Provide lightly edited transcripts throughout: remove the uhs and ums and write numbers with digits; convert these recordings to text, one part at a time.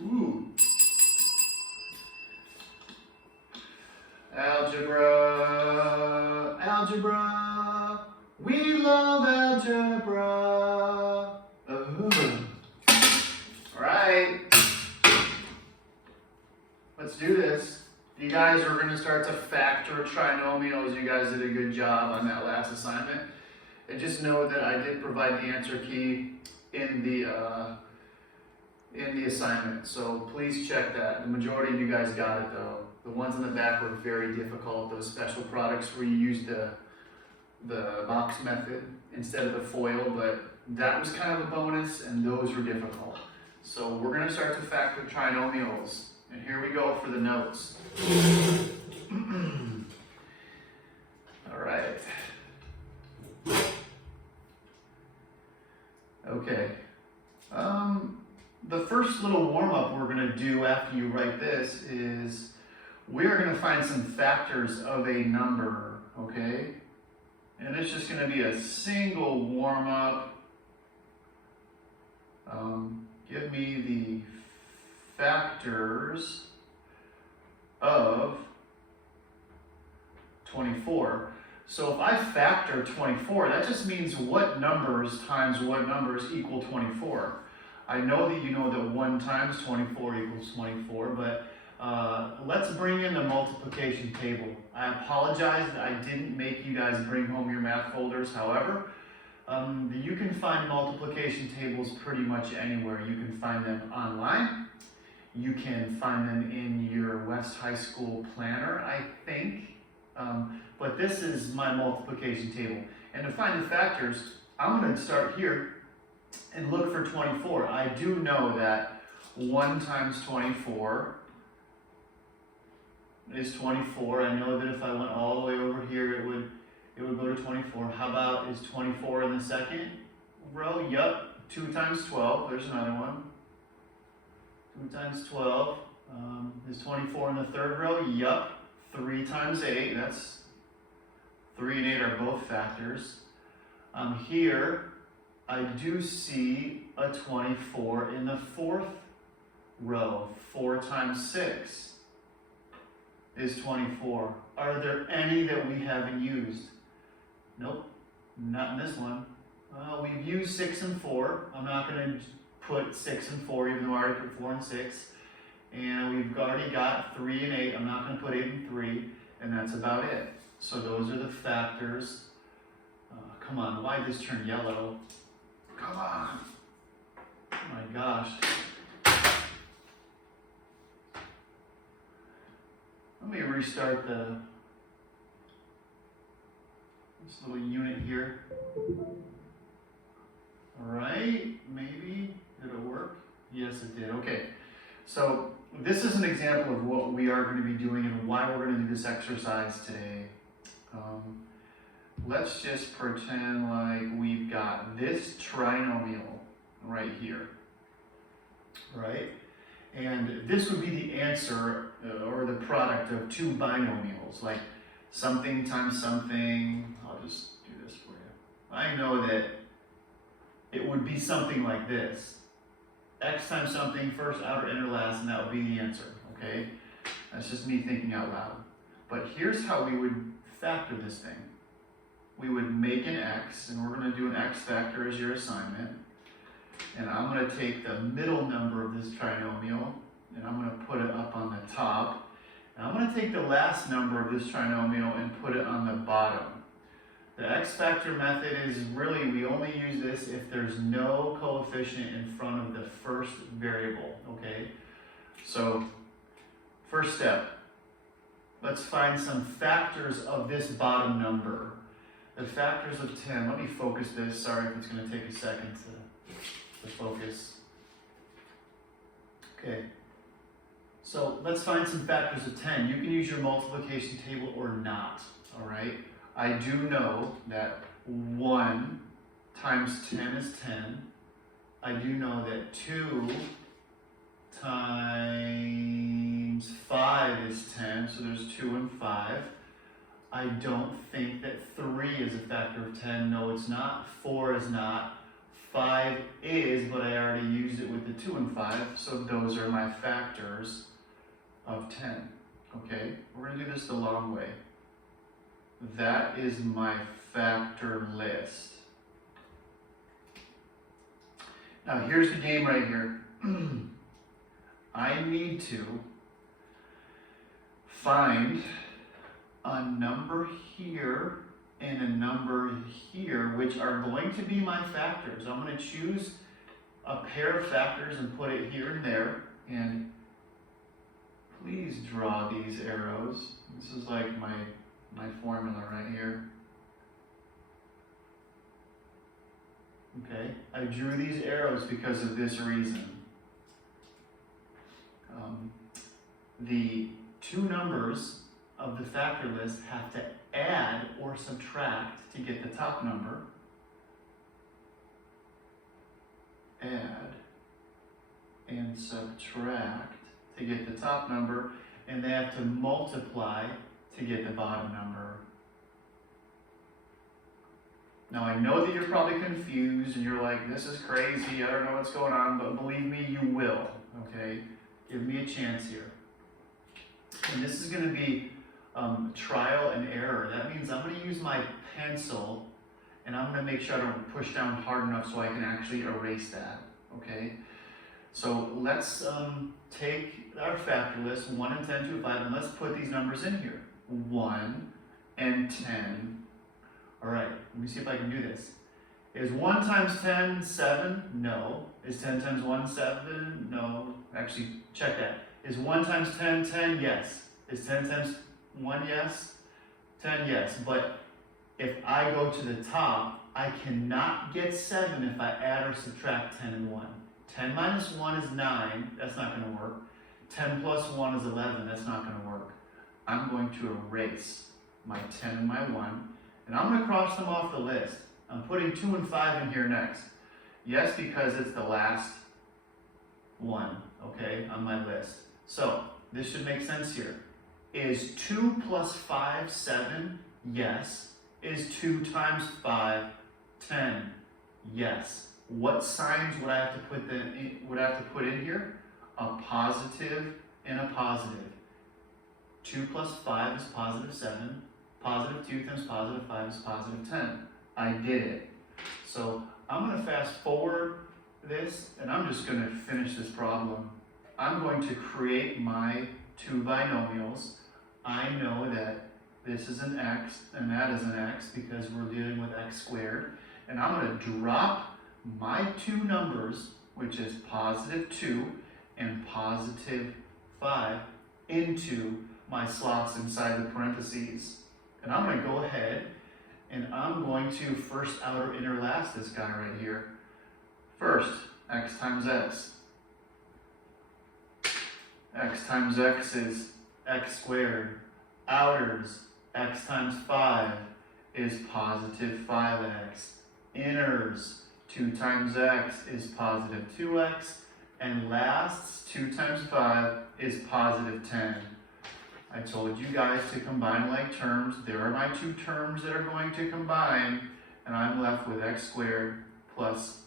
Ooh. Algebra, algebra, we love algebra. All right, let's do this. You guys are going to start to factor trinomials. You guys did a good job on that last assignment. And just know that I did provide the answer key in the assignment, so please check that. The majority of you guys got it though. The ones in the back were very difficult. Those special products where you use the box method instead of the FOIL, but that was kind of a bonus, and those were difficult. So we're going to start to factor trinomials, and here we go for the notes. All right. Okay. The first little warm-up we're going to do after you write this is we're going to find some factors of a number, okay? And it's just going to be a single warm-up. Give me the factors of 24. So if I factor 24, that just means what numbers times what numbers equal 24. I know that you know that 1 times 24 equals 24, but let's bring in the multiplication table. I apologize that I didn't make you guys bring home your math folders. However, you can find multiplication tables pretty much anywhere. You can find them online. You can find them in your West High School planner, I think. But this is my multiplication table. And to find the factors, I'm going to start here and look for 24. I do know that 1 times 24 is 24. I know that if I went all the way over here, it would go to 24. How about, is 24 in the second row? Yup. 2 times 12. There's another one. 2 times 12. Is 24 in the third row? Yup. 3 times 8. That's 3 and 8 are both factors. Here, I do see a 24 in the fourth row. 4 times 6 is 24. Are there any that we haven't used? Nope, not in this one. We've used 6 and 4. I'm not going to put 6 and 4, even though I already put 4 and 6. And we've already got 3 and 8. I'm not going to put 8 and 3. And that's about it. So those are the factors. Come on, why did this turn yellow? Come on. Oh my gosh. Let me restart this little unit here. All right, maybe, did it work? Yes, it did. Okay, so this is an example of what we are going to be doing and why we're going to do this exercise today. Let's just pretend like we've got this trinomial right here, right? And this would be the answer or the product of 2 binomials, like something times something. I'll just do this for you. I know that it would be something like this. X times something, first, outer, inner, last, and that would be the answer, okay? That's just me thinking out loud. But here's how we would factor this thing. We would make an x, and we're going to do an x factor as your assignment. And I'm going to take the middle number of this trinomial, and I'm going to put it up on the top. And I'm going to take the last number of this trinomial and put it on the bottom. The x factor method is really, we only use this if there's no coefficient in front of the first variable, okay? So, first step, let's find some factors of this bottom number. The factors of 10, let me focus this, sorry if it's going to take a second to focus. Okay, so let's find some factors of 10. You can use your multiplication table or not, all right? I do know that 1 times 10 is 10. I do know that 2 times 5 is 10, so there's 2 and 5. I don't think that 3 is a factor of 10. No, it's not. 4 is not. 5 is, but I already used it with the 2 and 5, so those are my factors of 10. Okay, we're going to do this the long way. That is my factor list. Now here's the game right here. I need to find a number here and a number here, which are going to be my factors. I'm going to choose a pair of factors and put it here and there. And please draw these arrows. This is like my formula right here. Okay, I drew these arrows because of this reason. The two numbers of the factor list have to add or subtract to get the top number. Add and subtract to get the top number, and they have to multiply to get the bottom number. Now I know that you're probably confused and you're like, this is crazy, I don't know what's going on, but believe me, you will, okay? Give me a chance here. And this is going to be trial and error. That means I'm going to use my pencil and I'm going to make sure I don't push down hard enough so I can actually erase that, okay? So let's take our factor list, 1 and 10, 2 and 5, and let's put these numbers in here. 1 and 10. All right, let me see if I can do this. Is 1 times 10 7? No. Is 10 times 1 7? No. Actually, check that. Is 1 times 10 10? Yes. Is 10 times 1? Yes. 10? Yes. But if I go to the top, I cannot get 7 if I add or subtract 10 and 1. 10 minus 1 is 9. That's not going to work. 10 plus 1 is 11. That's not going to work. I'm going to erase my 10 and my 1. And I'm going to cross them off the list. I'm putting 2 and 5 in here next. Yes, because it's the last one, okay, on my list. So, this should make sense here. Is 2 plus 5 7? Yes. Is 2 times 5 10? Yes. What signs would I have to put in here? A positive and a positive. 2 plus 5 is positive 7. Positive 2 times positive 5 is positive 10. I did it. So I'm going to fast forward this and I'm just going to finish this problem. I'm going to create my two binomials. I know that this is an x and that is an x because we're dealing with x squared. And I'm going to drop my two numbers, which is positive 2 and positive 5, into my slots inside the parentheses. And I'm going to go ahead and I'm going to first outer inner last this guy right here. First, x times x. X times x is x squared. Outers, x times 5 is positive 5x. Inners, 2 times x is positive 2x. And lasts, 2 times 5 is positive 10. I told you guys to combine like terms. There are my two terms that are going to combine, and I'm left with x squared plus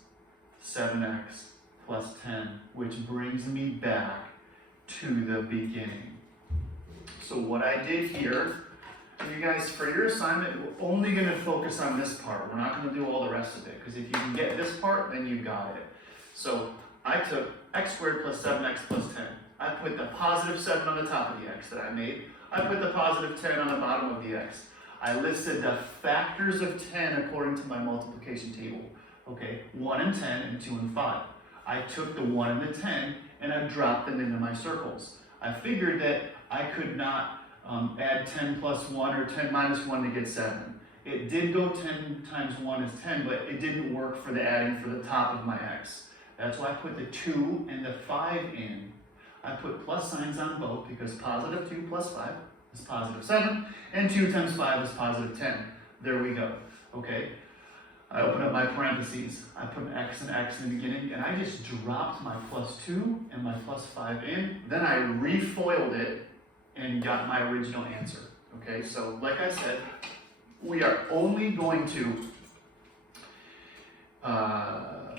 7x plus 10, which brings me back to the beginning. So what I did here, you guys, for your assignment, we're only going to focus on this part. We're not going to do all the rest of it, because if you can get this part, then you got it. So I took x squared plus 7x plus 10. I put the positive 7 on the top of the x that I made. I put the positive 10 on the bottom of the x. I listed the factors of 10 according to my multiplication table. Okay, 1 and 10 and 2 and 5. I took the 1 and the 10 and I dropped them into my circles. I figured that I could not add 10 plus 1 or 10 minus 1 to get 7. It did go 10 times 1 is 10, but it didn't work for the adding for the top of my x. That's why I put the 2 and the 5 in. I put plus signs on both because positive 2 plus 5 is positive 7, and 2 times 5 is positive 10. There we go, okay? I open up my parentheses. I put an x and x in the beginning, and I just dropped my plus 2 and my plus 5 in. Then I refoiled it and got my original answer, okay? So, like I said, we are only going to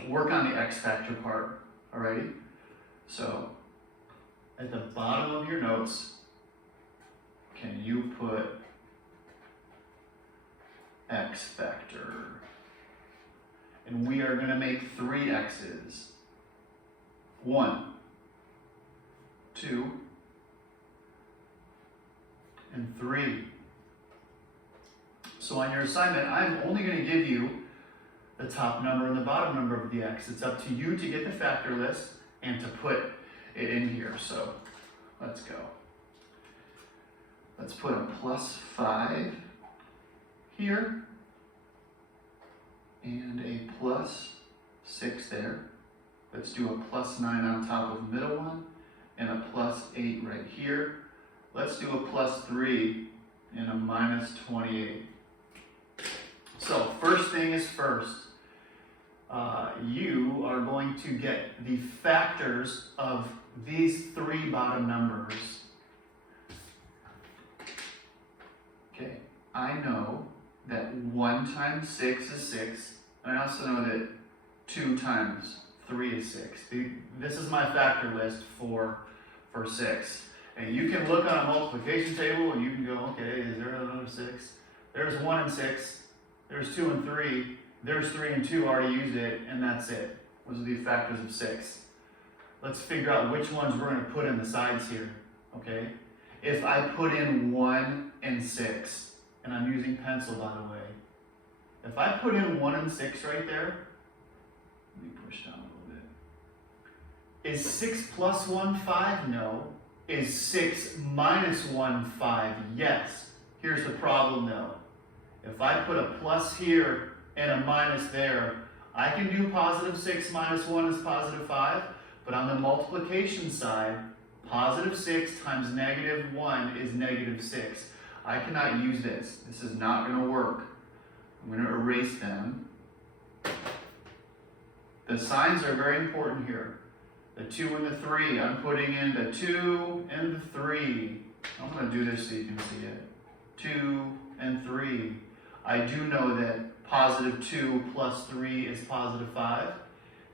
work on the x factor part, alrighty? So, at the bottom of your notes, can you put x factor? And we are going to make 3 x's. 1, 2, and 3. So on your assignment, I'm only going to give you the top number and the bottom number of the x. It's up to you to get the factor list and to put it in here. So let's go. Let's put a +5 here and a +6 there. Let's do a +9 on top of the middle one and a +8 right here. Let's do a +3 and a -28. So first thing is first. You are going to get the factors of these 3 bottom numbers. Okay, I know that 1 times 6 is 6, and I also know that 2 times 3 is 6. This is my factor list for 6. And you can look on a multiplication table and you can go, okay, is there another 6? There's 1 and 6, there's 2 and 3, there's 3 and 2, already used it, and that's it. Those are the factors of 6. Let's figure out which ones we're going to put in the sides here, okay? If I put in 1 and 6, and I'm using pencil by the way, if I put in 1 and 6 right there, let me push down a little bit. Is 6 plus 1 5? No. Is 6 minus 1 5? Yes. Here's the problem though. If I put a plus here and a minus there, I can do +6 minus 1 is +5, but on the multiplication side, +6 times -1 is -6. I cannot use this. This is not going to work. I'm going to erase them. The signs are very important here. The 2 and the 3, I'm putting in the 2 and the 3. I'm going to do this so you can see it. 2 and 3. I do know that +2 plus 3 is +5.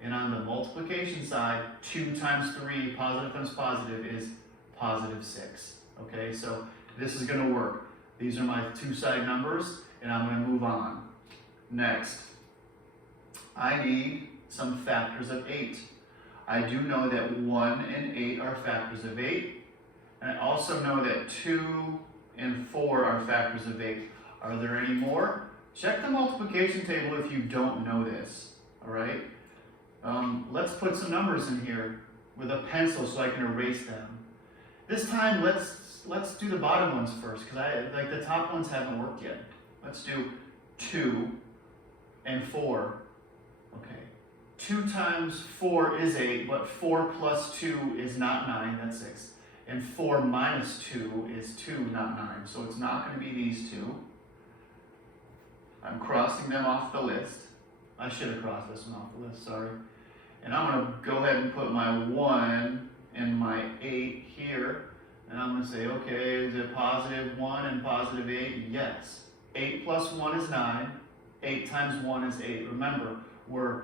And on the multiplication side, 2 times 3, positive times positive, is +6. Okay, so this is going to work. These are my 2 side numbers, and I'm going to move on. Next, I need some factors of 8. I do know that 1 and 8 are factors of 8, and I also know that 2 and 4 are factors of 8. Are there any more? Check the multiplication table if you don't know this, all right? Let's put some numbers in here with a pencil so I can erase them. This time, let's do the bottom ones first, because the top ones haven't worked yet. Let's do 2 and 4. Okay. 2 times 4 is 8, but 4 plus 2 is not 9, that's 6. And 4 minus 2 is 2, not 9. So it's not going to be these 2. I'm crossing them off the list. I should have crossed this one off the list, sorry. And I'm going to go ahead and put my 1 and my 8 here. And I'm going to say, okay, is it +1 and +8? Yes. 8 plus 1 is 9. 8 times 1 is 8. Remember, we're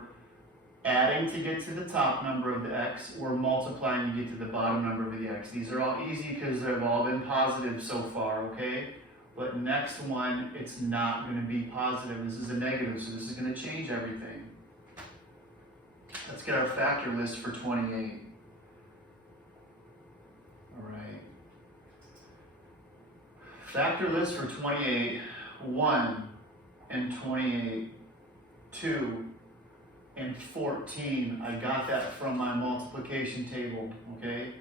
adding to get to the top number of the x. We're multiplying to get to the bottom number of the x. These are all easy because they've all been positive so far, okay? But next one, it's not going to be positive. This is a negative, so this is going to change everything. Let's get our factor list for 28. All right. Factor list for 28, 1 and 28, 2 and 14. I got that from my multiplication table, okay?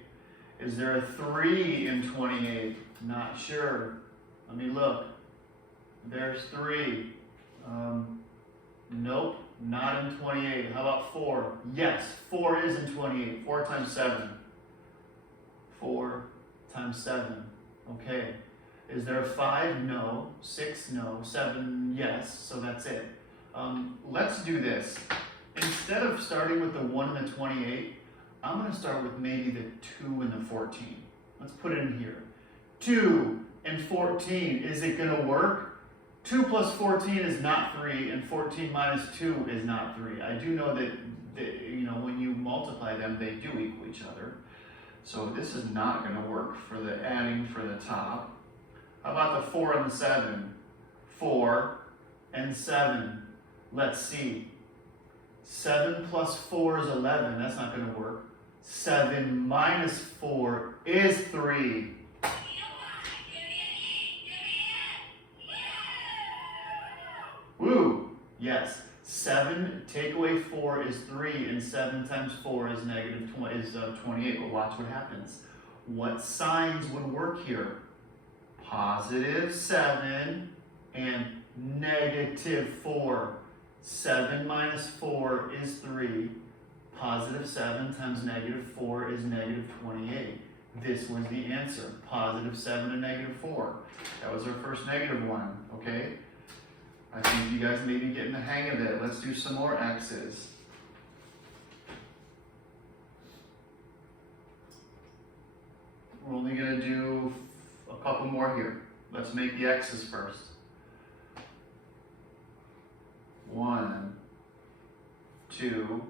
Is there a 3 in 28? Not sure. Let me look. There's 3. Nope, not in 28. How about 4? Yes, 4 is in 28. 4 times 7. 4 times 7. Okay. Is there a 5? No. 6? No. 7? Yes. So that's it. Let's do this. Instead of starting with the 1 and the 28, I'm going to start with maybe the 2 and the 14. Let's put it in here. 2 and 14, is it going to work? 2 plus 14 is not 3, and 14 minus 2 is not 3. I do know that when you multiply them, they do equal each other. So this is not going to work for the adding for the top. How about the 4 and the 7? 4 and 7. Let's see. 7 plus 4 is 11. That's not going to work. 7 minus 4 is 3. Woo! Yes. 7 take away 4 is 3, and 7 times 4 is negative 28. But watch what happens. What signs would work here? Positive 7 and negative 4. 7 minus 4 is 3. Positive 7 times negative 4 is negative 28. This was the answer. Positive 7 and negative 4. That was our first negative one, okay? I think you guys may be getting the hang of it. Let's do some more x's. We're only going to do a couple more here. Let's make the x's first. 1, 2,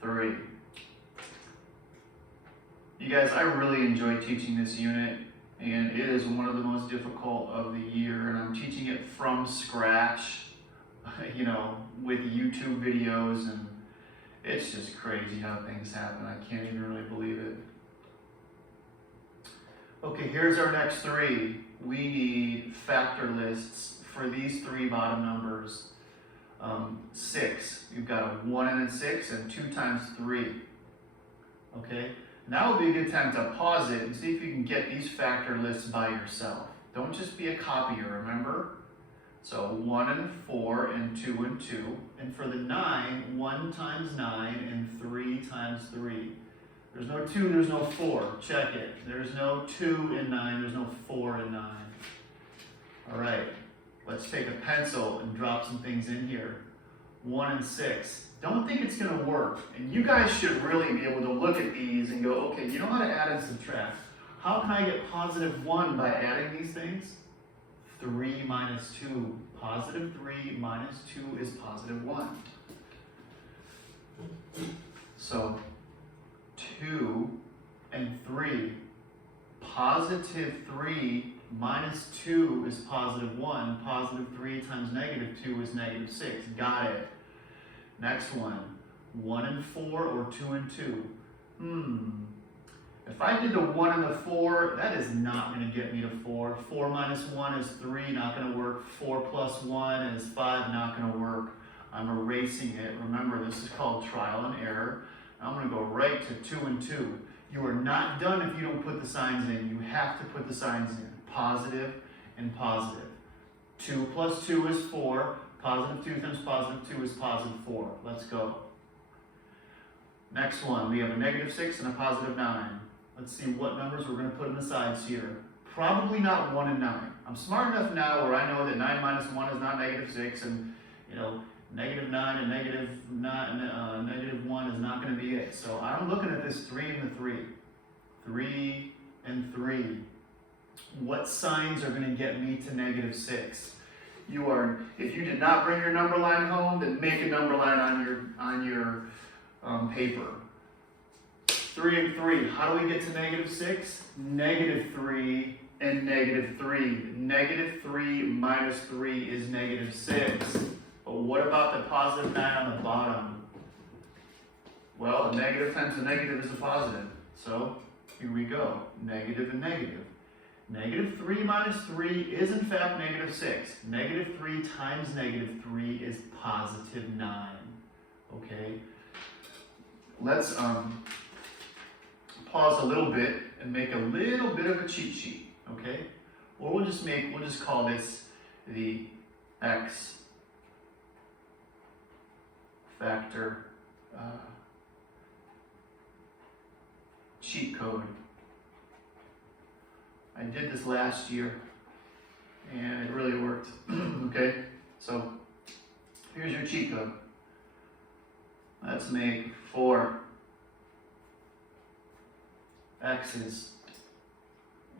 3. You guys, I really enjoy teaching this unit, and it is one of the most difficult of the year, and I'm teaching it from scratch, with YouTube videos, and it's just crazy how things happen. I can't even really believe it. Okay, here's our next 3. We need factor lists for these 3 bottom numbers. 6. You've got a 1 and a 6 and 2 times 3. Okay? Now would be a good time to pause it and see if you can get these factor lists by yourself. Don't just be a copier, remember? So 1 and 4 and 2 and 2. And for the 9, 1 times 9 and 3 times 3. There's no 2, there's no 4. Check it. There's no 2 in 9, there's no 4 in 9. All right, let's take a pencil and drop some things in here. 1 and 6. Don't think it's going to work. And you guys should really be able to look at these and go, okay, you know how to add and subtract. How can I get positive 1 by adding these things? 3 minus 2. Positive 3 minus 2 is positive 1. So 2 and 3. Positive 3 minus 2 is positive 1. Positive 3 times negative 2 is negative 6. Got it. Next one. 1 and 4 or 2 and 2? If I did the 1 and the 4, that is not going to get me to 4. 4 minus 1 is 3, not going to work. 4 plus 1 is 5, not going to work. I'm erasing it. Remember, this is called trial and error. I'm going to go right to 2 and 2. You are not done if you don't put the signs in. You have to put the signs in. Positive and positive. 2 plus 2 is 4. Positive 2 times positive 2 is positive 4. Let's go. Next one, we have a negative 6 and a positive 9. Let's see what numbers we're going to put in the sides here. Probably not 1 and 9. I'm smart enough now where I know that 9 minus 1 is not negative 6, and negative 9 and negative 1 is not going to be it. So I'm looking at this 3 and the 3. 3 and 3. What signs are going to get me to negative 6? If you did not bring your number line home, then make a number line on your paper. 3 and 3. How do we get to negative 6? Negative 3 and negative 3. Negative 3 minus 3 is negative 6. But what about the positive 9 on the bottom? Well, a negative times a negative is a positive. So here we go. Negative and negative. Negative 3 minus 3 is in fact negative 6. Negative 3 times negative 3 is positive 9. Okay? Let's pause a little bit and make a little bit of a cheat sheet. Okay? Or we'll just call this the X factor cheat code. I did this last year, and it really worked. Okay, so here's your cheat code. Let's make 4 X's,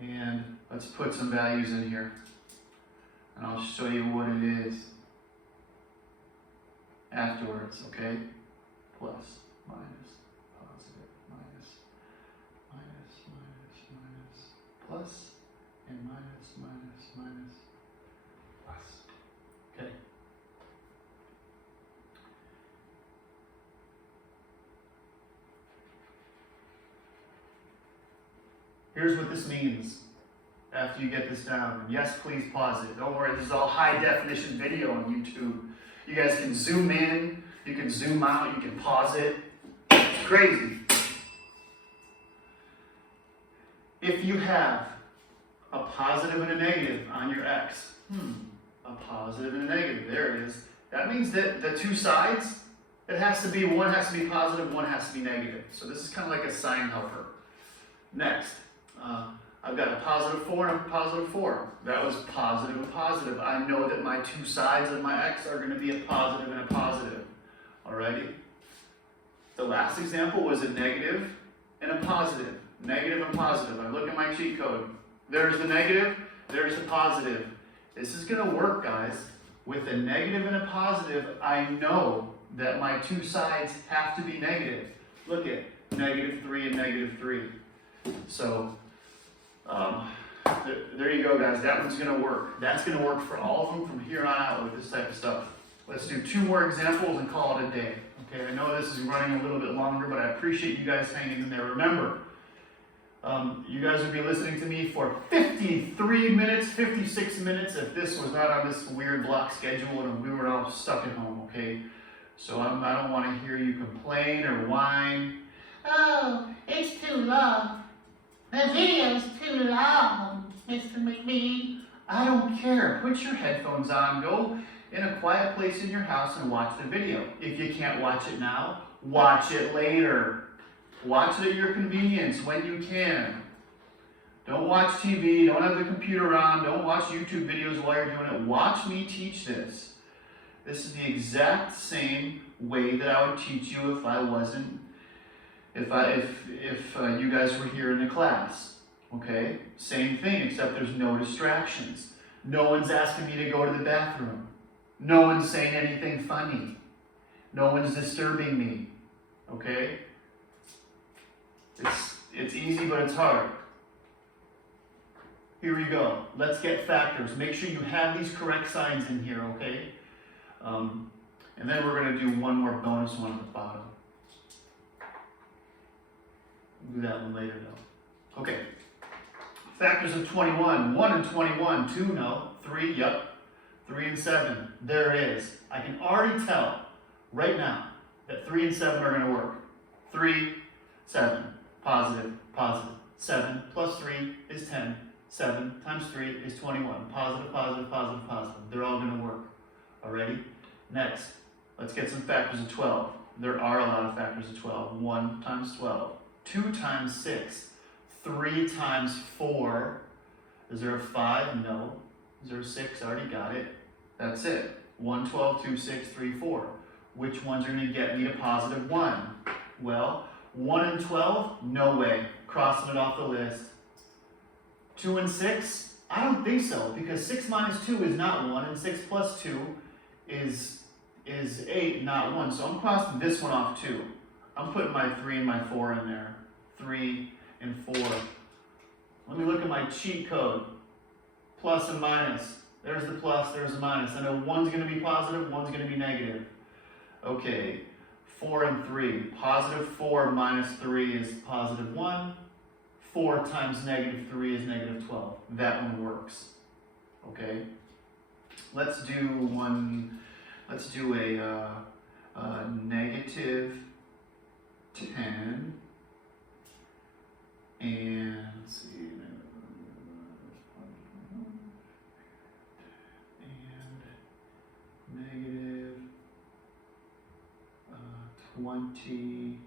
and let's put some values in here, and I'll show you what it is afterwards, okay? plus, minus, positive, minus, minus, minus, minus, plus, and minus, minus, minus, plus. Okay. Here's what this means after you get this down. And yes, please pause it. Don't worry, this is all high definition video on YouTube. You guys can zoom in, you can zoom out, you can pause it. It's crazy. If you have a positive and a negative on your x, a positive and a negative, there it is. That means that the two sides, one has to be positive, one has to be negative. So this is kind of like a sign helper. Next, I've got a positive 4 and a positive 4. That was positive and positive. I know that my two sides of my x are going to be a positive and a positive. Alrighty? The last example was a negative and a positive. Negative and positive. I look at my cheat code. There's the negative, there's the positive. This is going to work, guys. With a negative and a positive, I know that my two sides have to be negative. Look at -3 and -3. So, there you go, guys. That one's going to work. That's going to work for all of them from here on out with this type of stuff. Let's do 2 more examples and call it a day. Okay, I know this is running a little bit longer, but I appreciate you guys hanging in there. Remember, you guys would be listening to me for 53 minutes, 56 minutes if this was not on this weird block schedule and we were all stuck at home, okay? So I don't want to hear you complain or whine. Oh, it's too long. The video's too long, Mr. McBee. I don't care. Put your headphones on. Go in a quiet place in your house and watch the video. If you can't watch it now, watch it later. Watch it at your convenience when you can. Don't watch TV. Don't have the computer on. Don't watch YouTube videos while you're doing it. Watch me teach this. This is the exact same way that I would teach you if I wasn't if you guys were here in the class, okay? Same thing, except there's no distractions. No one's asking me to go to the bathroom. No one's saying anything funny. No one's disturbing me, okay? It's easy, but it's hard. Here we go. Let's get factors. Make sure you have these correct signs in here, okay? And then we're going to do one more bonus one at the bottom. We'll do that one later, though. Okay. Factors of 21. 1 and 21. 2, no. 3, yep. 3 and 7. There it is. I can already tell right now that 3 and 7 are going to work. 3, 7. Positive, positive. 7 plus 3 is 10. 7 times 3 is 21. Positive, positive, positive, positive. They're all going to work. Alrighty? Next, let's get some factors of 12. There are a lot of factors of 12. 1 times 12. 2 times 6. 3 times 4. Is there a 5? No. Is there a 6? I already got it. That's it. 1, 12, 2, 6, 3, 4. Which ones are going to get me to positive 1? Well, 1 and 12? No way. Crossing it off the list. 2 and 6? I don't think so, because 6 minus 2 is not 1, and 6 plus 2 is 8, not 1. So I'm crossing this one off too. I'm putting my 3 and my 4 in there. 3 and 4. Let me look at my cheat code. Plus and minus. There's the plus, there's the minus. I know one's going to be positive, one's going to be negative. Okay, 4 and 3. Positive 4 minus 3 is positive 1. 4 times negative 3 is negative 12. That one works. Okay? Let's do a negative 10 and let's see, and negative 20,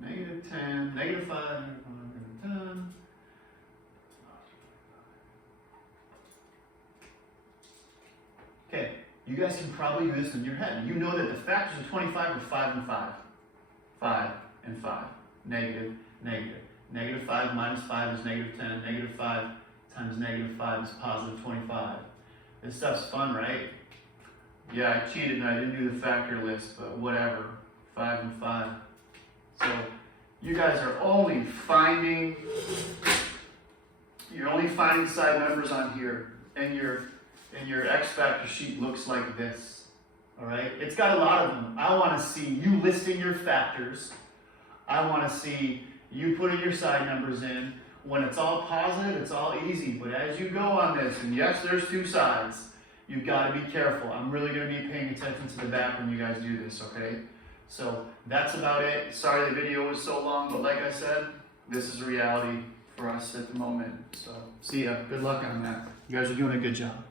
negative 10, negative 5, negative 10. Okay, you guys can probably do this in your head. You know that the factors of 25 are 5 and 5. 5 and 5. Negative, negative. Negative 5 minus 5 is negative 10. Negative 5 times negative 5 is positive 25. This stuff's fun, right? Yeah, I cheated and I didn't do the factor list, but whatever. 5 and 5. So you guys are only finding side numbers on here, and your X factor sheet looks like this. All right, it's got a lot of them. I want to see you listing your factors. I want to see you putting your side numbers in. When it's all positive, it's all easy. But as you go on this, and yes, there's 2 sides, you've got to be careful. I'm really going to be paying attention to the back when you guys do this, okay? So that's about it. Sorry the video was so long, but like I said, this is reality for us at the moment. So see ya. Good luck on that. You guys are doing a good job.